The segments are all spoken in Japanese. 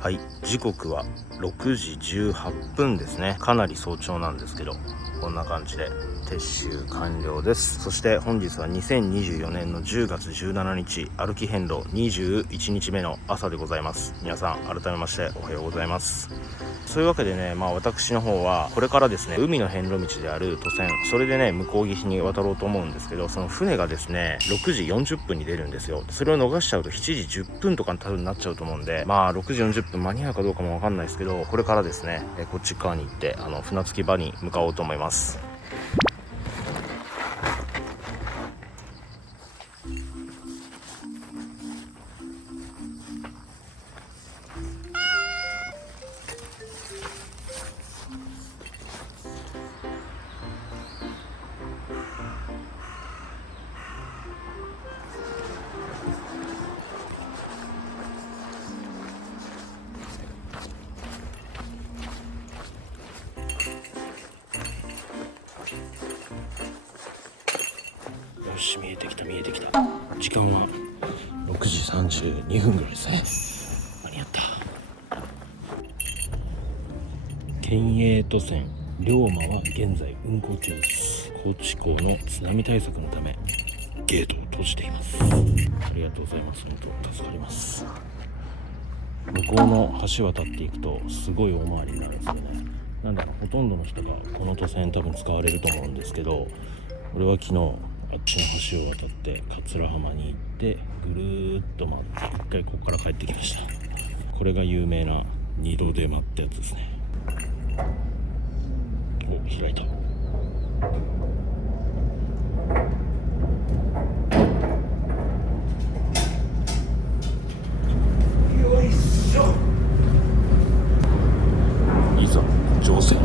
はい、時刻は6時18分ですね。かなり早朝なんですけど、こんな感じで撤収完了です。そして本日は2024年の10月17日歩き遍路21日目の朝でございます。皆さん改めましておはようございます。そういうわけでね、私の方はこれからですね、海の遍路道である渡船、それでね向こう岸に渡ろうと思うんですけど、その船がですね6時40分に出るんですよ。それを逃しちゃうと7時10分とかに多分なっちゃうと思うんで、6時40分間に合うかどうかもわかんないですけど、これからですねこっち側に行って船着き場に向かおうと思います。よし、見えてきた。時間は6時32分ぐらいですね。間に合った。県営渡船龍馬は現在運航中です。高知港の津波対策のためゲートを閉じています。ありがとうございます。本当助かります。向こうの橋渡っていくとすごい大回りになるんですよね。ほとんどの人がこの渡船多分使われると思うんですけど、俺は昨日あっちの橋を渡って桂浜に行ってぐるーっと回って一回ここから帰ってきました。これが有名な二度手間ってやつですね。お、開いた。よいしょ。いざ乗船。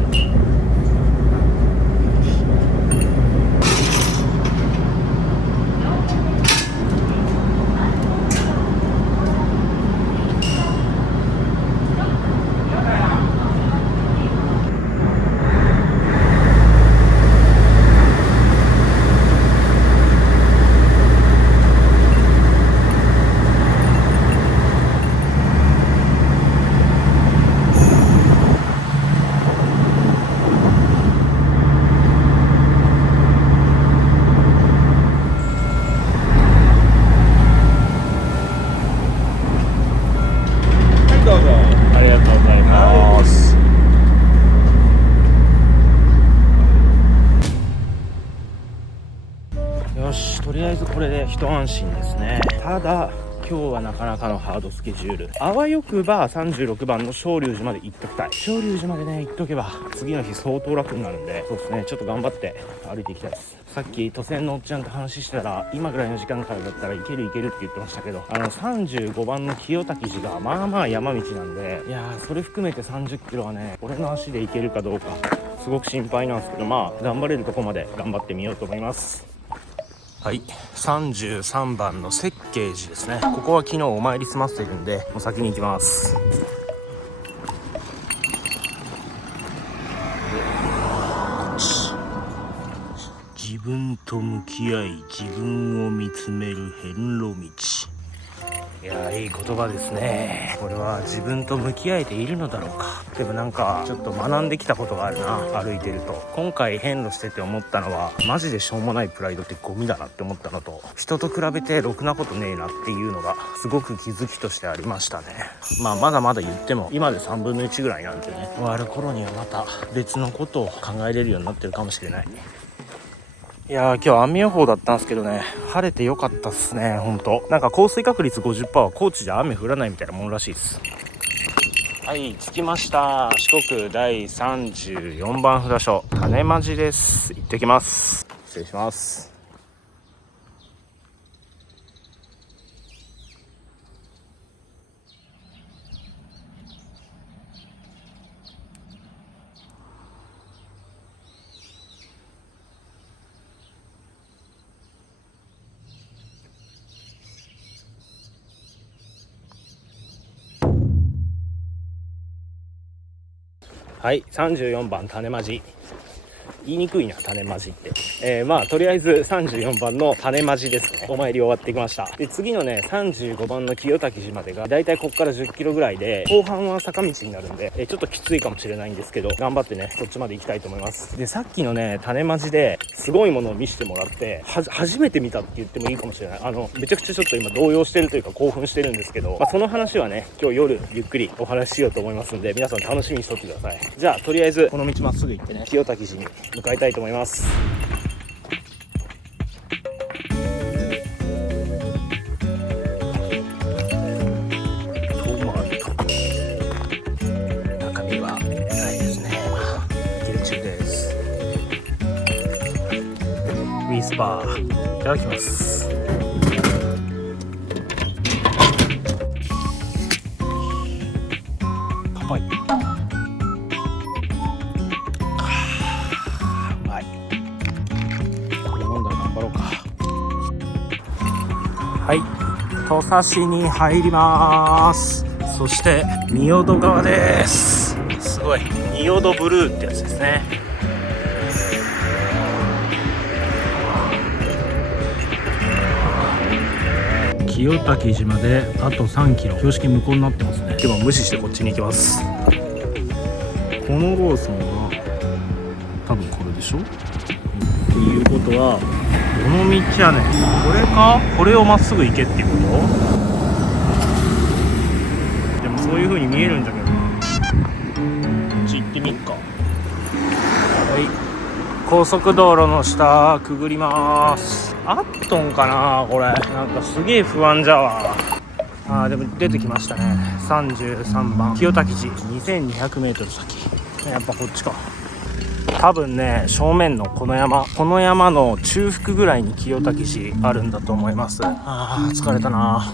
ありがとうございます。よし、とりあえずこれで一安心ですね。ただ今日はなかなかのハードスケジュール。あわよくば36番の昇龍寺まで行っときたい。昇龍寺までね行っとけば次の日相当楽になるんで、そうですね、ちょっと頑張って歩いていきたいです。さっき渡船のおっちゃんと話してたら、今ぐらいの時間からだったらいけるって言ってましたけど、35番の清滝寺がまあ山道なんで、いやーそれ含めて30キロはね俺の足で行けるかどうかすごく心配なんですけど、頑張れるとこまで頑張ってみようと思います。はい、33番の設計寺ですね。ここは昨日お参り済ませてるんで、もう先に行きます。自分と向き合い自分を見つめる遍路道。いやー、いい言葉ですね。これは自分と向き合えているのだろうか。でもちょっと学んできたことがあるな、歩いてると。今回遍路してて思ったのは、マジでしょうもないプライドってゴミだなって思ったのと、人と比べてろくなことねえなっていうのがすごく気づきとしてありましたね。まだまだ言っても今で3分の1ぐらいなんでね、終わる頃にはまた別のことを考えれるようになってるかもしれない。いやー、今日雨予報だったんですけどね、晴れてよかったっすね。ほんと降水確率 50% は高知で雨降らないみたいなもんらしいです。はい、着きました。四国第34番札所種マジです。行ってきます。失礼します。はい、34番種マジ。言いにくいな、種まじって。まあとりあえず34番の種まじですね。お参り終わってきました。で次のね35番の清滝寺までがだいたいこっから10キロぐらいで、後半は坂道になるんで、ちょっときついかもしれないんですけど、頑張ってねそっちまで行きたいと思います。でさっきのね種まじですごいものを見せてもらって、初めて見たって言ってもいいかもしれない。めちゃくちゃちょっと今動揺してるというか興奮してるんですけど、その話はね今日夜ゆっくりお話ししようと思いますんで、皆さん楽しみにしとってください。じゃあとりあえずこの道まっすぐ行ってね清滝寺に向かいたいと思います。中身はないですね。行中です。ウィスパーいただきます。乾杯。うまい。これ飲んだら頑張ろうか。はい、土佐市に入ります。そして仁淀川です。すごい仁淀ブルーってやつですね。清滝寺まであと3キロ。標識向こうになってますね。でも無視してこっちに行きます。このローソンは多分これでしょ。っていうことはどの道やねん。これか。これをまっすぐ行けっていうこと。でもそういう風に見えるんだけどな。こっち行ってみっか。はい、高速道路の下くぐります。あっとんかなこれ。なんかすげえ不安じゃわ。でも出てきましたね。33番清滝寺 2200m 先。やっぱこっちか。多分ね正面のこの山の中腹ぐらいに清滝寺あるんだと思います。疲れたな。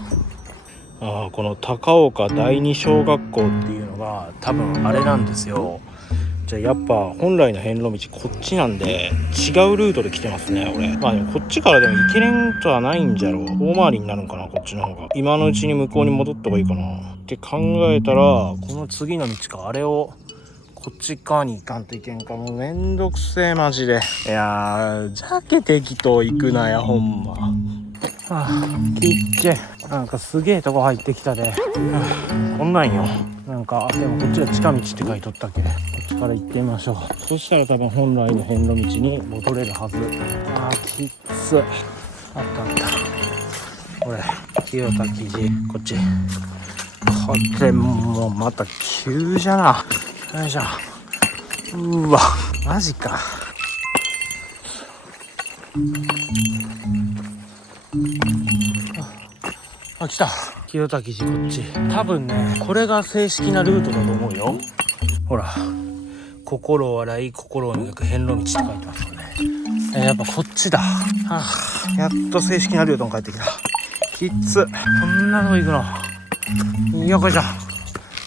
この高岡第二小学校っていうのが多分あれなんですよ。じゃあやっぱ本来の遍路道こっちなんで違うルートで来てますね俺。でもこっちからでも行けれんとはないんじゃろう。大回りになるんかなこっちの方が。今のうちに向こうに戻った方がいいかなって考えたら、この次の道か。あれをこっち側に行かんといけんか。もうめんどくせえマジで。いやーじゃけ適当行くなやほんま。きっけ。なんかすげえとこ入ってきたで。こんなんよ。なんかでもこっちが近道って書いとったっけ。こっちから行ってみましょう。そしたら多分本来の遍路道に戻れるはず。きっつ。あったあった。これ清滝寺こっち。これもうまた急じゃな。よいしょ。うわマジか。来た清滝寺こっち。多分ねこれが正式なルートだと思うよ。ほら心を洗い心を磨く遍路道って書いてますよね。やっぱこっちだ。やっと正式なルートに帰ってきた。きっつ。こんなの行くの。よっこいしょ。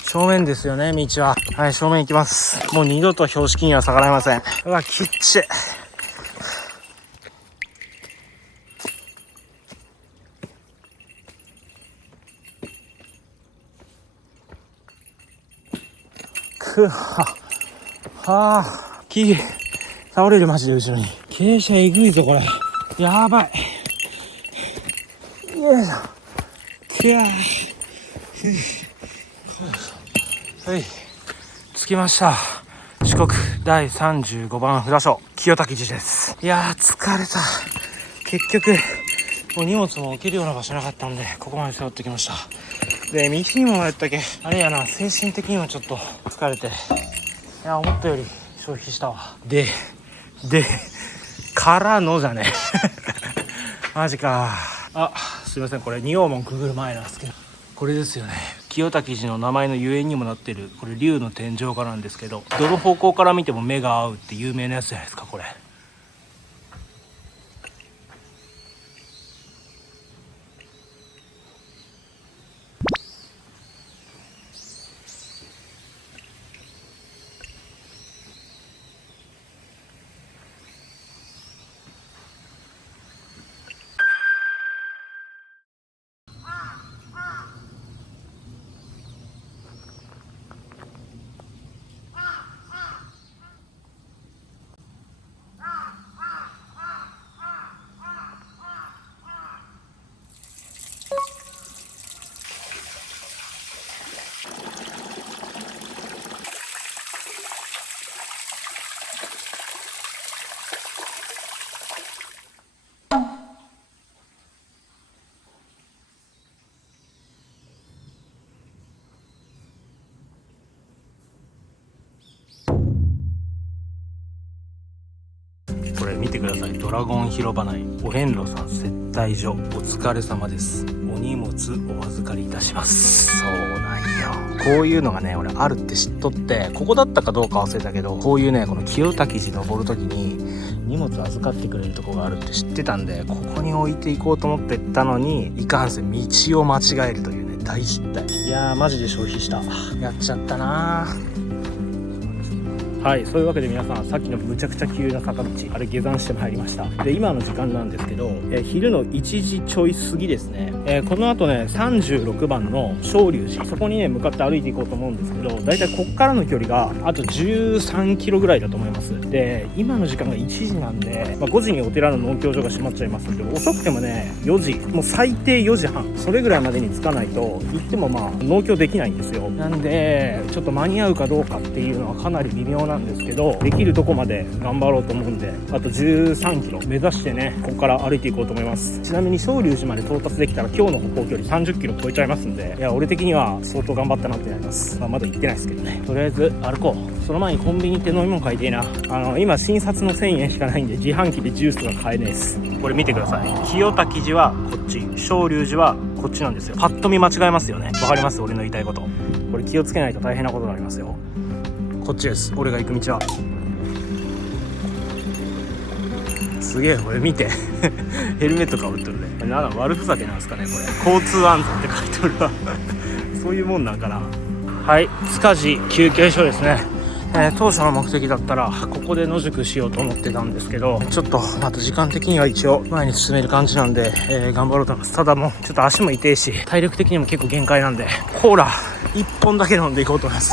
正面ですよね道は。はい、正面行きます。もう二度と標識には逆らえません。うわきっち。木倒れるマジで後ろに。傾斜えぐいぞこれ。やばい。よいしょ。はい、着きました。四国第35番札所清滝寺です。いやー疲れた。結局もう荷物も置けるような場所なかったんでここまで背負ってきました。で道にもやったっけあれやな、精神的にもちょっと疲れて、いや思ったより消費したわ。でからのじゃねマジか。すいません、これ仁王門くぐる前なんですけど、これですよね。清滝寺の名前の由縁にもなってるこれ竜の天井画なんですけど、どの方向から見ても目が合うって有名なやつじゃないですかこれ。ドラゴン広場内お遍路さん接待所お疲れ様です。お荷物お預かりいたします。そうなんよ、こういうのがね俺あるって知っとって、ここだったかどうか忘れたけど、こういうねこの清滝寺登る時に荷物預かってくれるとこがあるって知ってたんで、ここに置いていこうと思ってったのに、いかんせん道を間違えるというね大失態。いやーマジで消費した、やっちゃったなー。はい、そういうわけで皆さん、さっきのむちゃくちゃ急な坂道あれ下山してまいりました。で今の時間なんですけど、昼の1時ちょい過ぎですね。この後ね36番の昇龍寺、そこにね向かって歩いていこうと思うんですけど、だいたいこっからの距離があと13キロぐらいだと思います。で今の時間が1時なんで、5時にお寺の農協所が閉まっちゃいますんで、遅くてもね4時、もう最低4時半それぐらいまでに着かないと、行っても農協できないんですよ。なんでちょっと間に合うかどうかっていうのはかなり微妙なんですけど、できるとこまで頑張ろうと思うんで、あと13キロ目指してねここから歩いていこうと思います。ちなみに昇龍寺まで到達できたら今日の歩行距離30キロ超えちゃいますんで、いや俺的には相当頑張ったなってなります。まだ行ってないですけどね。とりあえず歩こう。その前にコンビニ行って飲み物買いてえな。今診察の1000円しかないんで自販機でジュースが買えないです。これ見てください、清滝寺はこっち、昇龍寺はこっちなんですよ。パッと見間違えますよね。わかります？俺の言いたいこと。これ気をつけないと大変なことになりますよ。こっちです、俺が行く道は。すげえ、これ見てヘルメットかぶっとるね。悪ふざけなんですかねこれ。交通安全って書いておるわそういうもんなんかな。はい、塚地休憩所ですね。当初の目的だったらここで野宿しようと思ってたんですけど、ちょっとあと時間的には一応前に進める感じなんで、頑張ろうと思います。ただもうちょっと足も痛いし体力的にも結構限界なんで、コーラ1本だけ飲んでいこうと思います。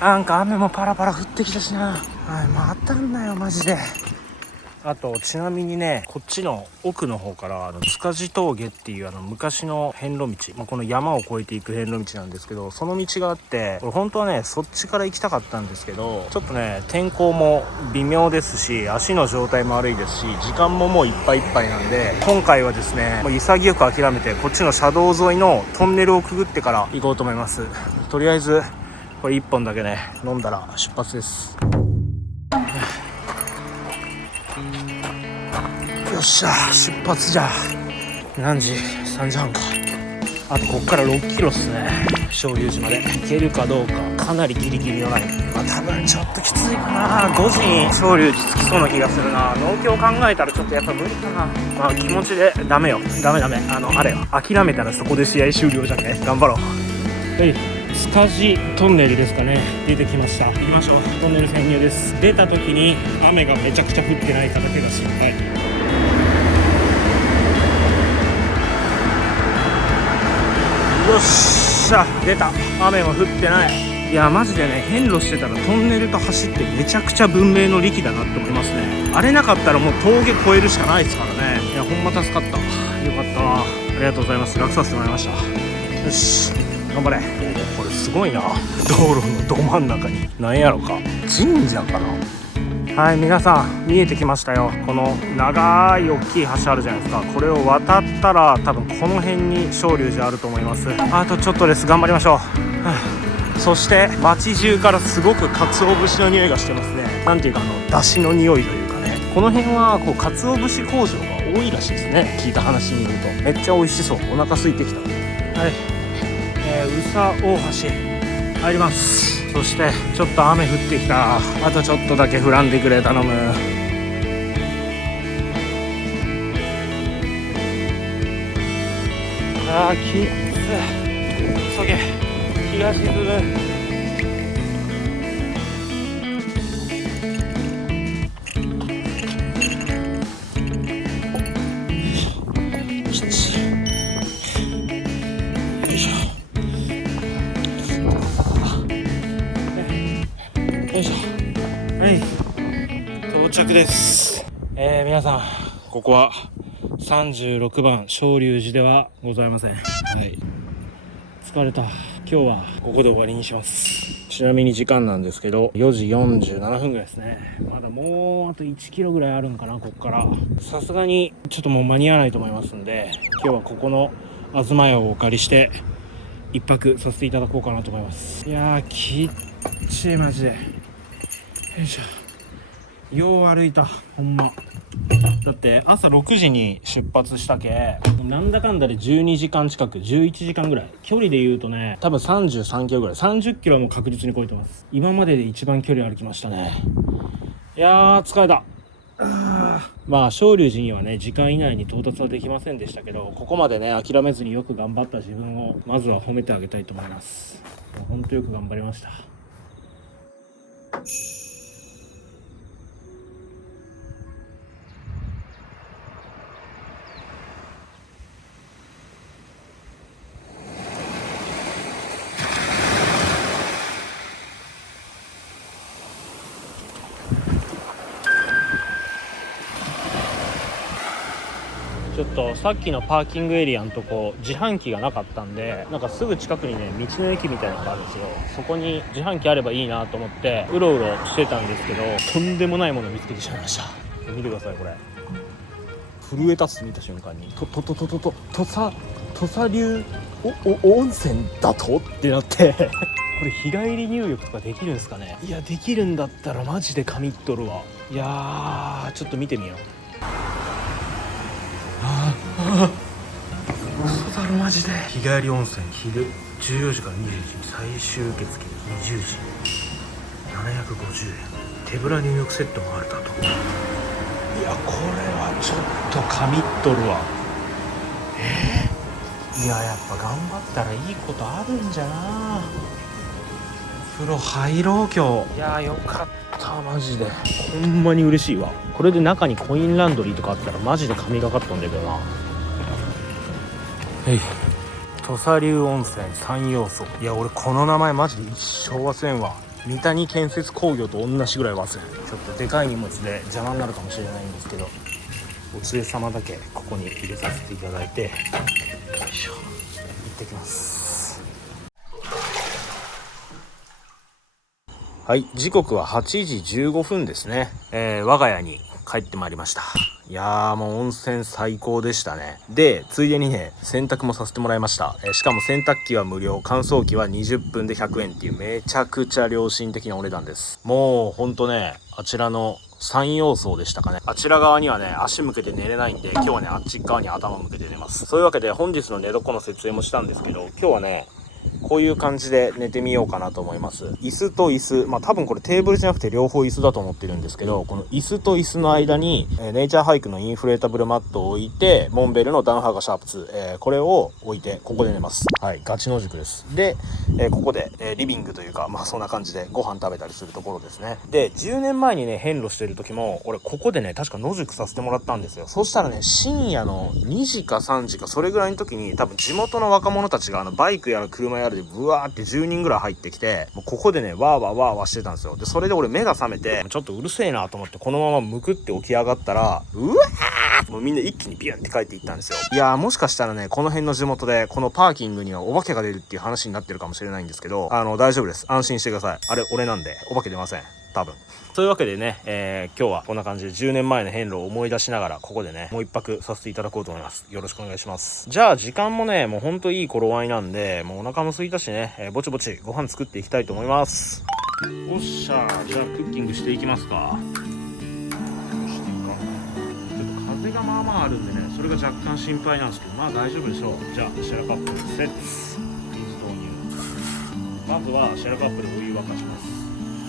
なんか雨もパラパラ降ってきたしな。またんなよマジで。あとちなみにね、こっちの奥の方から塚地峠っていう昔の遍路道、この山を越えていく遍路道なんですけど、その道があって、これ本当はねそっちから行きたかったんですけど、ちょっとね天候も微妙ですし足の状態も悪いですし、時間ももういっぱいいっぱいなんで、今回はですねもう潔く諦めてこっちの車道沿いのトンネルをくぐってから行こうと思います。とりあえずこれ1本だけね飲んだら出発です。よっしゃ出発じゃ。何時？3時半か。あとこっから6キロっすね、昇龍寺まで。行けるかどうかかなりギリギリのライン。多分ちょっときついかな。5時に昇龍寺着きそうな気がするな。農協考えたらちょっとやっぱ無理かな。気持ちでダメよ。ダメあれよ、諦めたらそこで試合終了じゃんね。頑張ろう。はい、塚地トンネルですかね。出てきました。行きましょう。トンネル潜入です。出た時に雨がめちゃくちゃ降ってないかだけが心配。よっしゃ出た。雨も降ってない。いやマジでね遍路してたらトンネルと走ってめちゃくちゃ文明の利器だなって思いますね。あれなかったらもう峠越えるしかないですからね。いやほんま助かった。よかったわ。ありがとうございます。楽させてもらいました。よし頑張れ。これすごいな、道路のど真ん中に何やろか、神社かな。はい、皆さん見えてきましたよ。この長い大きい橋あるじゃないですか。これを渡ったら多分この辺に昇龍寺あると思います。あとちょっとです。頑張りましょう。そして街中からすごく鰹節の匂いがしてますね。なんていうか出汁の匂いというかね。この辺はこう鰹節工場が多いらしいですね、聞いた話によると。めっちゃ美味しそう。お腹空いてきた。はい、宇佐大橋入ります。そしてちょっと雨降ってきた。あとちょっとだけ降らんでくれ頼む。きっつ。急げ、日が沈む。はい、到着です。皆さんここは36番昇龍寺ではございません。はい、疲れた。今日はここで終わりにします。ちなみに時間なんですけど4時47分ぐらいですね。まだもうあと1キロぐらいあるんかな。こっからさすがにちょっともう間に合わないと思いますんで、今日はここの東屋をお借りして一泊させていただこうかなと思います。いやーきっちいマジで。よいしょ。よう歩いたほんま。だって朝6時に出発したけ、なんだかんだで12時間近く、11時間ぐらい、距離で言うとね多分33キロぐらい、30キロも確実に超えてます。今までで一番距離歩きましたね。いやー疲れた。まあ昇龍寺にはね時間以内に到達はできませんでしたけど、ここまでね諦めずによく頑張った自分をまずは褒めてあげたいと思います。もうほんとよく頑張りました。ちょっとさっきのパーキングエリアのとこ自販機がなかったんで、なんかすぐ近くにね道の駅みたいなのがあるんですよ。そこに自販機あればいいなと思ってうろうろしてたんですけど、とんでもないものを見つけてしまいました。見てくださいこれ。震え立つ見た瞬間に土佐流温泉だとってなってこれ日帰り入浴とかできるんですかね。いやできるんだったらマジで神っとるわ。いやーちょっと見てみよう。嘘だろマジで。日帰り温泉昼14時から21時、最終受付20時、750円、手ぶら入浴セットもあるだと。いやこれはちょっと神っとるわ。いややっぱ頑張ったらいいことあるんじゃな。風呂入ろう今日。いやよかったマジで、ほんまに嬉しいわ。これで中にコインランドリーとかあったらマジで神がかっとんだけどな。土佐流温泉3要素。いや俺この名前マジで一生忘れんわ。三谷建設工業と同じぐらい忘れん。ちょっとでかい荷物で邪魔になるかもしれないんですけど、お連れ様だけここに入れさせていただいて、よいしょ行ってきます。はい、時刻は8時15分ですね。我が家に帰ってまいりました。いやーもう温泉最高でしたね。でついでにね洗濯もさせてもらいました。しかも洗濯機は無料、乾燥機は20分で100円っていうめちゃくちゃ良心的なお値段です。もうほんとねあちらの3要素でしたかね。あちら側にはね足向けて寝れないんで、今日はねあっち側に頭向けて寝ます。そういうわけで本日の寝床の設営もしたんですけど、今日はねこういう感じで寝てみようかなと思います。椅子と椅子、まあ多分これテーブルじゃなくて両方椅子だと思ってるんですけど、この椅子と椅子の間に、ネイチャーハイクのインフレータブルマットを置いて、モンベルのダウンハーガーシャープ2、これを置いてここで寝ます。はい、ガチ野宿です。で、ここで、リビングというかまあそんな感じでご飯食べたりするところですね。で10年前にね遍路してる時も俺ここでね確か野宿させてもらったんですよ。そしたらね深夜の2時か3時かそれぐらいの時に多分地元の若者たちがバイクやら車やらでブワーって10人ぐらい入ってきて、もうここでねワーワーワーワーしてたんですよ。でそれで俺目が覚めてちょっとうるせえなと思ってこのままむくって起き上がったら、うわーもうみんな一気にビュンって帰っていったんですよ。いやーもしかしたらねこの辺の地元でこのパーキングにはお化けが出るっていう話になってるかもしれないんですけど、大丈夫です。安心してください。あれ俺なんでお化け出ません多分。というわけでね、今日はこんな感じで10年前の遍路を思い出しながらここでねもう一泊させていただこうと思います。よろしくお願いします。じゃあ時間もねもうほんといい頃合いなんで、もうお腹も空いたしね、ぼちぼちご飯作っていきたいと思います。おっしゃー、じゃあクッキングしていきますか。ちょっと風がまあまああるんでねそれが若干心配なんですけど、まあ大丈夫でしょう。じゃあシェラカップセッツ、水投入。まずはシェラカップでお湯沸かします。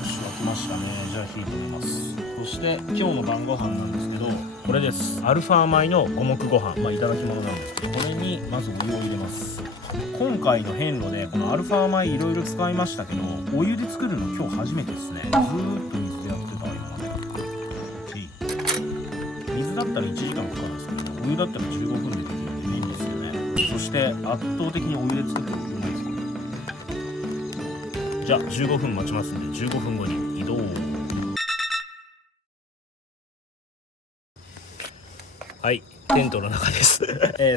沸きましたね。じゃあ火止めます。そして今日の晩ご飯なんですけどこれです。アルファ米の五目ご飯、まあいただき物なんですけど、これにまずお湯を入れます。今回の遍路でこのアルファ米いろいろ使いましたけど、お湯で作るの今日初めてですね。ずーっと水でやってた今まで。水だったら1時間かかるんですけど、お湯だったら15分でできるんでいいんですよね。そして圧倒的にお湯で作るのうまいです。じゃあ15分待ちますんで15分後に移動。はい、でテントの中です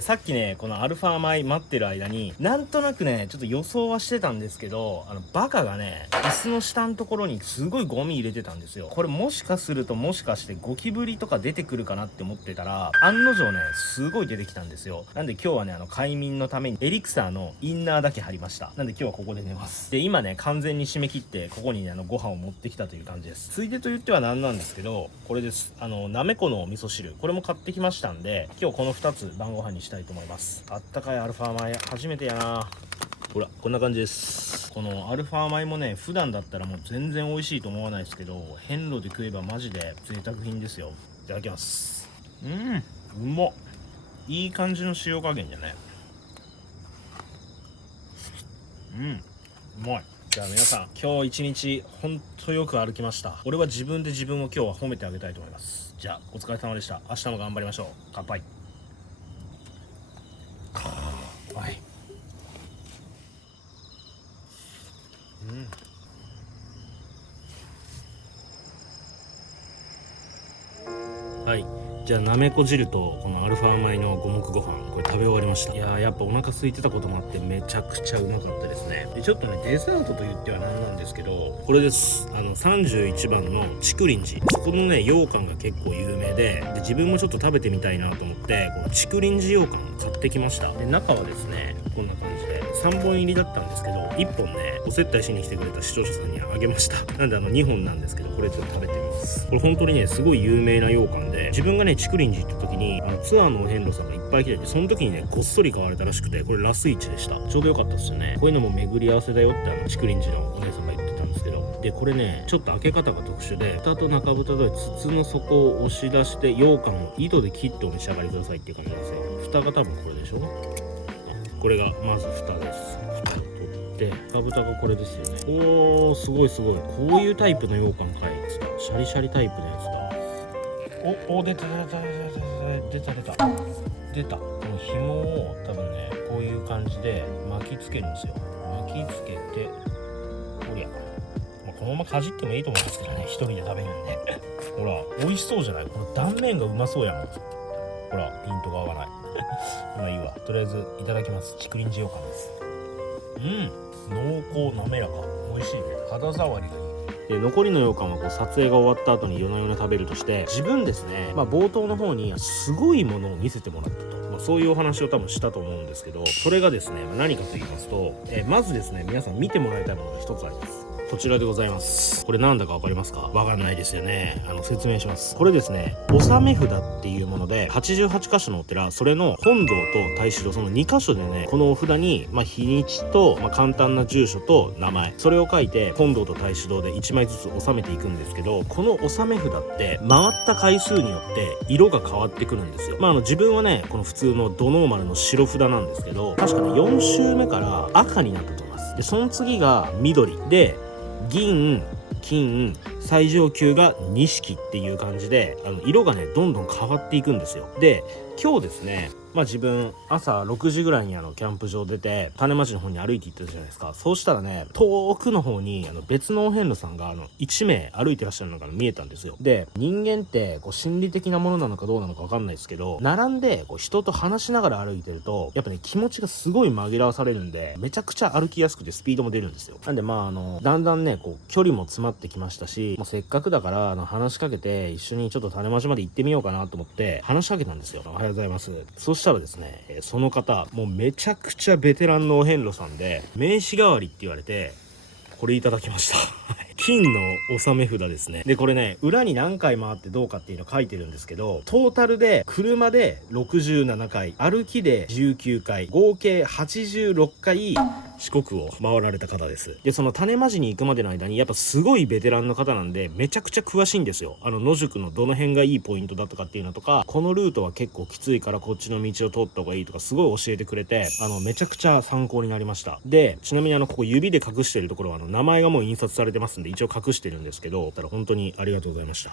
さっきねこのアルファ米待ってる間になんとなくねちょっと予想はしてたんですけど、バカがね椅子の下のところにすごいゴミ入れてたんですよ。これもしかするともしかしてゴキブリとか出てくるかなって思ってたら、案の定ねすごい出てきたんですよ。なんで今日はね快眠のためにエリクサーのインナーだけ貼りました。なんで今日はここで寝ます。で今ね完全に締め切ってここにねご飯を持ってきたという感じです。ついでと言ってはなんなんですけど、これです。なめこの味噌汁、これも買ってきましたんで、今日この2つ晩ご飯にしたいと思います。あったかいアルファ米初めてやな。ほらこんな感じです。このアルファ米もね普段だったらもう全然美味しいと思わないですけど、遍路で食えばマジで贅沢品ですよ。いただきます。うまっ。いい感じの塩加減じゃね。うまい。じゃあ皆さん今日一日ほんとよく歩きました。俺は自分で自分を今日は褒めてあげたいと思います。じゃあお疲れ様でした。明日も頑張りましょう。乾杯。はい。はい、じゃあなめこ汁とこのアルファ米の五目ご飯、これ食べ終わりました。いやーやっぱお腹空いてたこともあってめちゃくちゃうまかったですね。でちょっとねデザートと言ってはなんなんですけど、これです。31番の竹林寺、そこのね羊羹が結構有名で、自分もちょっと食べてみたいなと思ってこの竹林寺羊羹を買ってきました。で中はですねこんな感じで3本入りだったんですけど、1本ねお接待しに来てくれた視聴者さんにあげました。なんで2本なんですけど、これちょっと食べてみます。これ本当にねすごい有名な羊羹で、自分がね竹林寺行った時にツアーのお遍路さんがいっぱい来てて、その時にねこっそり買われたらしくて、これラスイチでした。ちょうどよかったですよね。こういうのも巡り合わせだよって竹林寺のお姉さんが言ってたんですけど、でこれねちょっと開け方が特殊で、蓋と中蓋で筒の底を押し出して羊羹を糸で切ってお召し上がりくださいっていう感じなんですよ。蓋が多分これでしょ。これがまず蓋です。蓋を取って中蓋がこれですよね。おーすごいすごい。こういうタイプの羊羹かいっつった。シャリシャリタイプのやつだ。お出た出た。この紐を多分ねこういう感じで巻きつけるんですよ。巻きつけてこりゃ、このままかじってもいいと思いますけどね、一人で食べるんでほら美味しそうじゃない。この断面がうまそうやもん。ほらピントが合わないまあいいわ。とりあえずいただきます。竹林寺羊羹です。濃厚滑らか、美味しいね。肌触りがいい。で残りの羊羹はこう撮影が終わった後に夜な夜な食べるとして、自分ですね、冒頭の方にすごいものを見せてもらったと、そういうお話を多分したと思うんですけど、それがですね何かと言いますと、まずですね皆さん見てもらいたいものが一つあります。こちらでございます。これなんだかわかりますか？わかんないですよね。説明します。これですね納め札っていうもので、88箇所のお寺、それの本堂と太子堂、その2箇所でねこのお札に、日にちと、簡単な住所と名前、それを書いて本堂と太子堂で1枚ずつ納めていくんですけど、この納め札って回った回数によって色が変わってくるんですよ。自分はねこの普通のドノーマルの白札なんですけど、確かね4週目から赤になったと思います。でその次が緑で、銀、金、最上級が錦っていう感じで、色がねどんどん変わっていくんですよ。で今日ですね自分朝6時ぐらいにキャンプ場出て種町の方に歩いて行ってたじゃないですか。そうしたらね遠くの方に別のお遍路さんが1名歩いてらっしゃるのが見えたんですよ。で人間って心理的なものなのかどうなのか分かんないですけど、並んで人と話しながら歩いてるとやっぱね気持ちがすごい紛らわされるんで、めちゃくちゃ歩きやすくてスピードも出るんですよ。なんでだんだんね距離も詰まってきましたし、せっかくだから話しかけて一緒にちょっと種町まで行ってみようかなと思って話しかけたんですよ。おはようございます。そしたらですねその方もうめちゃくちゃベテランのお遍路さんで、名刺代わりって言われてこれいただきました金の納め札ですね。でこれね裏に何回回ってどうかっていうの書いてるんですけど、トータルで車で67回、歩きで19回、合計86回四国を回られた方です。でその種まじに行くまでの間にやっぱすごいベテランの方なんでめちゃくちゃ詳しいんですよ。野宿のどの辺がいいポイントだとかっていうのとか、このルートは結構きついからこっちの道を通った方がいいとかすごい教えてくれて、めちゃくちゃ参考になりました。でちなみにここ指で隠してるところは名前がもう印刷されてますんで一応隠してるんですけど、本当にありがとうございました。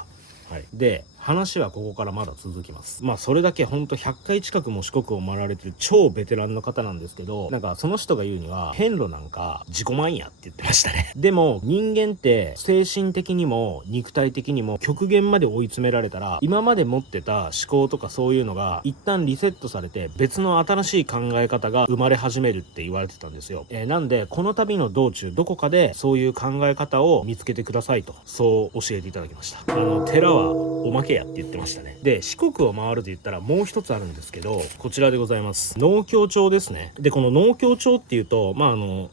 はい、で話はここからまだ続きます。それだけほんと100回近くも四国を回られてる超ベテランの方なんですけど、なんかその人が言うには遍路なんか自己満やって言ってましたね。でも人間って精神的にも肉体的にも極限まで追い詰められたら、今まで持ってた思考とかそういうのが一旦リセットされて別の新しい考え方が生まれ始めるって言われてたんですよ。なんでこの旅の道中どこかでそういう考え方を見つけてくださいと、そう教えていただきました。寺はおまけやって言ってましたね。で四国を回ると言ったらもう一つあるんですけど、こちらでございます。農協町ですね。でこの農協町っていうと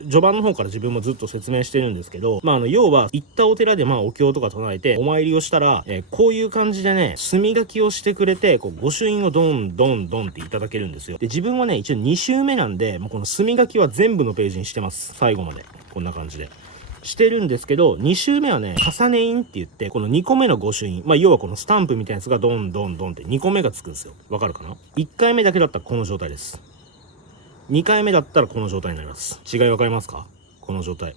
序盤の方から自分もずっと説明してるんですけど、要は行ったお寺でお経とか唱えてお参りをしたら、こういう感じでね墨書きをしてくれて、御朱印をどんどんどんっていただけるんですよ。で自分はね一応2週目なんで、もうこの墨書きは全部のページにしてます。最後までこんな感じでしてるんですけど、2週目はね重ね印って言って、この2個目の御朱印、要はこのスタンプみたいなやつがどんどんどんって2個目がつくんですよ。わかるかな。1回目だけだったらこの状態です。2回目だったらこの状態になります。違いわかりますか。この状態、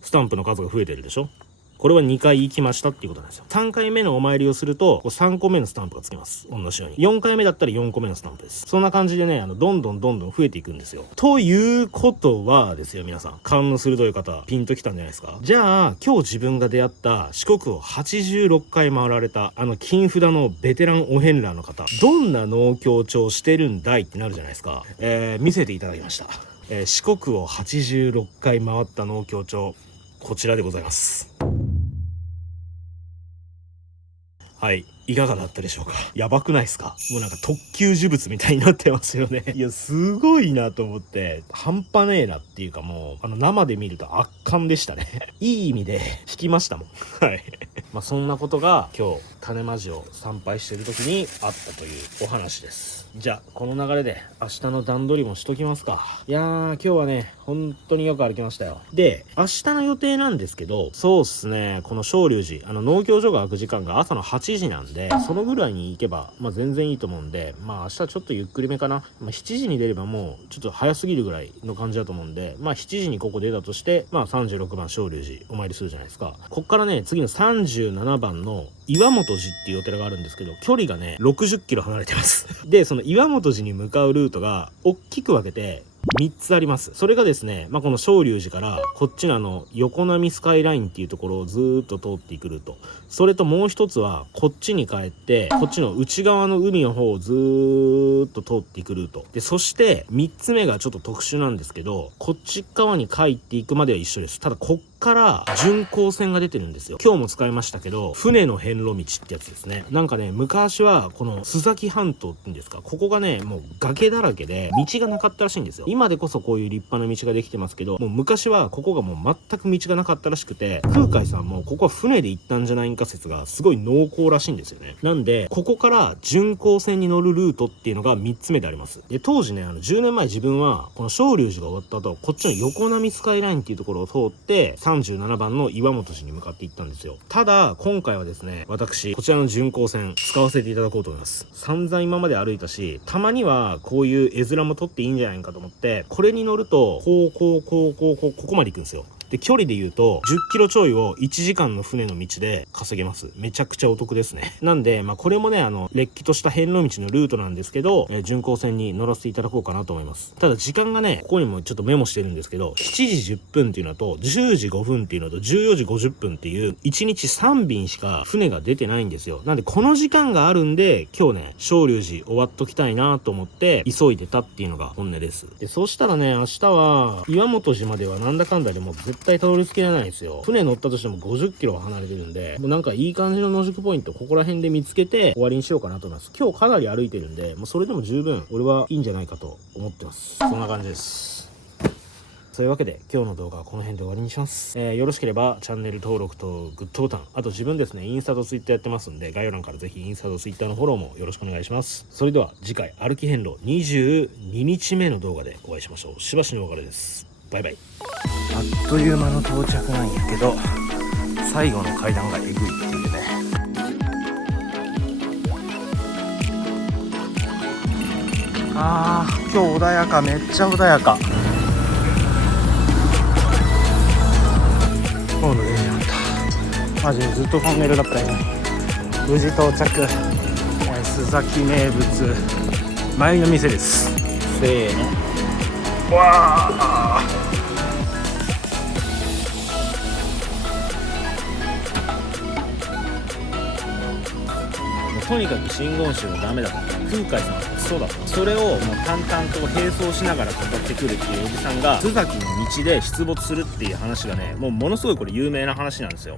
スタンプの数が増えてるでしょ。これは2回行きましたっていうことなんですよ。3回目のお参りをすると3個目のスタンプがつきます。同じように4回目だったら4個目のスタンプです。そんな感じでねどんどん増えていくんですよ。ということはですよ、皆さん勘の鋭い方ピンときたんじゃないですか。じゃあ今日自分が出会った四国を86回回られた金札のベテランお遍路の方、どんな農協帳してるんだいってなるじゃないですか。見せていただきました。四国を86回回った農協帳、こちらでございます。はい、いかがだったでしょうか。やばくないですか。もうなんか特級呪物みたいになってますよね。いやすごいなと思って、半端ねえなっていうか、もう生で見ると圧巻でしたね。いい意味で引きましたもん。はい。そんなことが今日種まじを参拝している時にあったというお話です。じゃあこの流れで明日の段取りもしときますか。いやー今日はね本当によく歩きましたよ。で明日の予定なんですけど、そうっすね、この昇龍寺農協所が開く時間が朝の8時なんで、そのぐらいに行けば全然いいと思うんで、明日ちょっとゆっくりめかな。7時に出ればもうちょっと早すぎるぐらいの感じだと思うんで、7時にここ出たとして、36番昇龍寺お参りするじゃないですか。こっからね次の37番の岩本寺っていうお寺があるんですけど、距離がね60キロ離れてますでその岩本寺に向かうルートが大きく分けて3つあります。それがですね、この昇龍寺からこっちの横波スカイラインっていうところをずーっと通っていくルート、それともう一つはこっちに帰ってこっちの内側の海の方をずーっと通っていくルートで、そして3つ目がちょっと特殊なんですけど、こっち側に帰っていくまでは一緒です。ただこっから巡航船が出てるんですよ。今日も使いましたけど、船の遍路道ってやつですね。なんかね昔はこの須崎半島っていうんですか、ここがねもう崖だらけで道がなかったらしいんですよ。今でこそこういう立派な道ができてますけど、もう昔はここがもう全く道がなかったらしくて、空海さんもここは船で行ったんじゃないんか説がすごい濃厚らしいんですよね。なんでここから巡航船に乗るルートっていうのが3つ目であります。で当時ね10年前自分はこの昇龍寺が終わった後、こっちの横波スカイラインっていうところを通って37番の岩本寺に向かって行ったんですよ。ただ今回はですね、私こちらの巡航船使わせていただこうと思います。散々今まで歩いたし、たまにはこういう絵面も撮っていいんじゃないかと思って、これに乗るとここまで行くんですよ。で距離で言うと10キロちょいを1時間の船の道で稼げます。めちゃくちゃお得ですね。なんでこれもねれっきとした遍路道のルートなんですけど、巡航船に乗らせていただこうかなと思います。ただ時間がねここにもちょっとメモしてるんですけど、7時10分っていうのと10時5分っていうのと14時50分っていう1日3便しか船が出てないんですよ。なんでこの時間があるんで今日ね昇龍寺終わっときたいなと思って急いでたっていうのが本音です。でそうしたらね明日は岩本寺まではなんだかんだでもう絶対たどり着けないんですよ。船乗ったとしても50キロは離れてるんで、もうなんかいい感じの野宿ポイントここら辺で見つけて終わりにしようかなと思います。今日かなり歩いてるんで、もうそれでも十分俺はいいんじゃないかと思ってます。そんな感じです。そういうわけで今日の動画はこの辺で終わりにします。よろしければチャンネル登録とグッドボタン、あと自分ですねインスタとツイッターやってますんで、概要欄からぜひインスタとツイッターのフォローもよろしくお願いします。それでは次回歩き遍路22日目の動画でお会いしましょう。しばしのお別れです。バイバイ。あっという間の到着なんやけど、最後の階段がえぐいっていうね。今日穏やか、めっちゃ穏やか。今度電車あった。マジでずっとトンネルだったよね。無事到着。須崎名物前の店です。せーの、わあ、とにかく真言宗はダメだと、空海さんはクソだと、それをもう淡々と並走しながら語ってくるっていうおじさんが須崎の道で出没するっていう話がね、もうものすごいこれ有名な話なんですよ。